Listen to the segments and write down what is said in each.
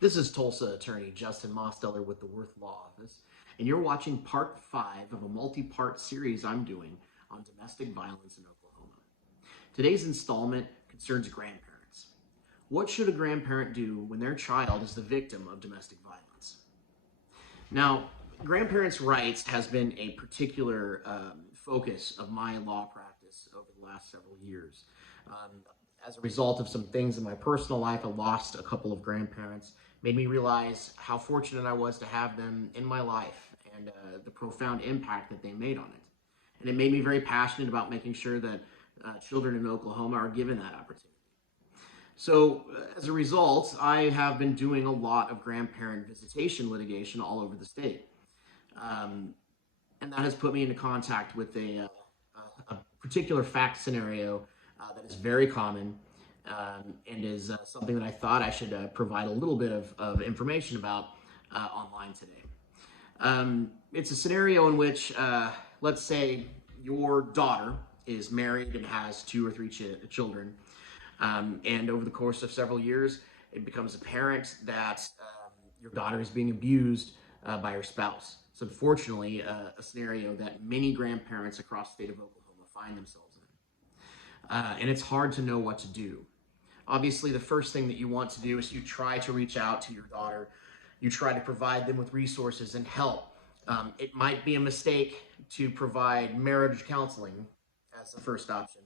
This is Tulsa attorney Justin Mosteller with the Worth Law Office, and you're watching part 5 of a multi-part series I'm doing on domestic violence in Oklahoma. Today's installment concerns grandparents. What should a grandparent do when their child is the victim of domestic violence? Now, grandparents' rights has been a particular focus of my law practice over the last several years. Um, as a result of some things in my personal life, I lost a couple of grandparents, made me realize how fortunate I was to have them in my life and the profound impact that they made on it. And it made me very passionate about making sure that children in Oklahoma are given that opportunity. So, as a result, I have been doing a lot of grandparent visitation litigation all over the state. Um, and that has put me into contact with a particular fact scenario that is very common and is something that I thought I should provide a little bit of information about online today. It's a scenario in which, let's say, your daughter is married and has 2 or 3 children, and over the course of several years, it becomes apparent that your daughter is being abused by her spouse. It's unfortunately a scenario that many grandparents across the state of Oklahoma find themselves in. And it's hard to know what to do. Obviously, the first thing that you want to do is you try to reach out to your daughter. You try to provide them with resources and help. It might be a mistake to provide marriage counseling as the first option.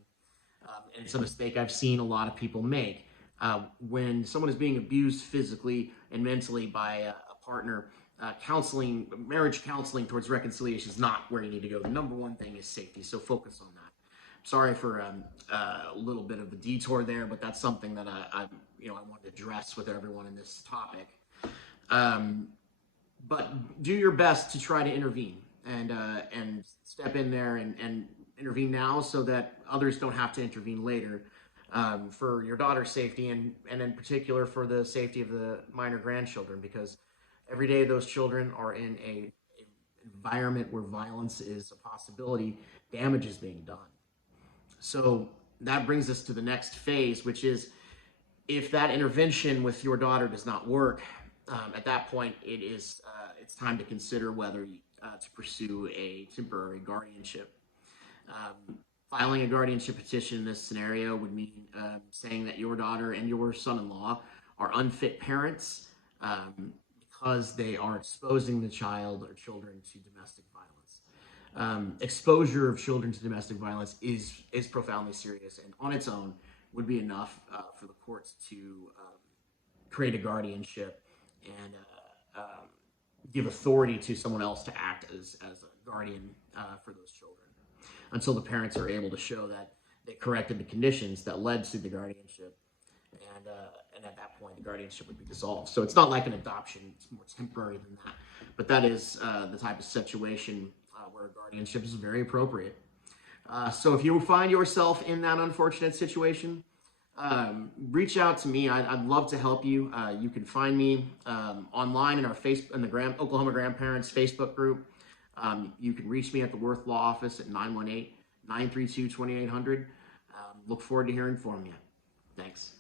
And it's a mistake I've seen a lot of people make. When someone is being abused physically and mentally by a partner, marriage counseling towards reconciliation is not where you need to go. The number one thing is safety, so focus on that. Sorry for a little bit of a detour there, but that's something that I wanted to address with everyone in this topic. But do your best to try to intervene and step in there and intervene now so that others don't have to intervene later, for your daughter's safety and in particular for the safety of the minor grandchildren, because every day those children are in a environment where violence is a possibility, damage is being done. So that brings us to the next phase, which is if that intervention with your daughter does not work, at that point it's time to consider whether to pursue a temporary guardianship. Filing a guardianship petition in this scenario would mean saying that your daughter and your son-in-law are unfit parents because they are exposing the child or children to domestic violence. Exposure of children to domestic violence is profoundly serious, and on its own would be enough for the courts to create a guardianship and give authority to someone else to act as a guardian for those children until the parents are able to show that they corrected the conditions that led to the guardianship, and at that point the guardianship would be dissolved. So it's not like an adoption; it's more temporary than that. But that is the type of situation where a guardianship is very appropriate. So if you find yourself in that unfortunate situation, reach out to me. I'd love to help you. You can find me online in the Oklahoma Grandparents Facebook group. You can reach me at the Worth Law Office at 918-932-2800. Look forward to hearing from you. Thanks.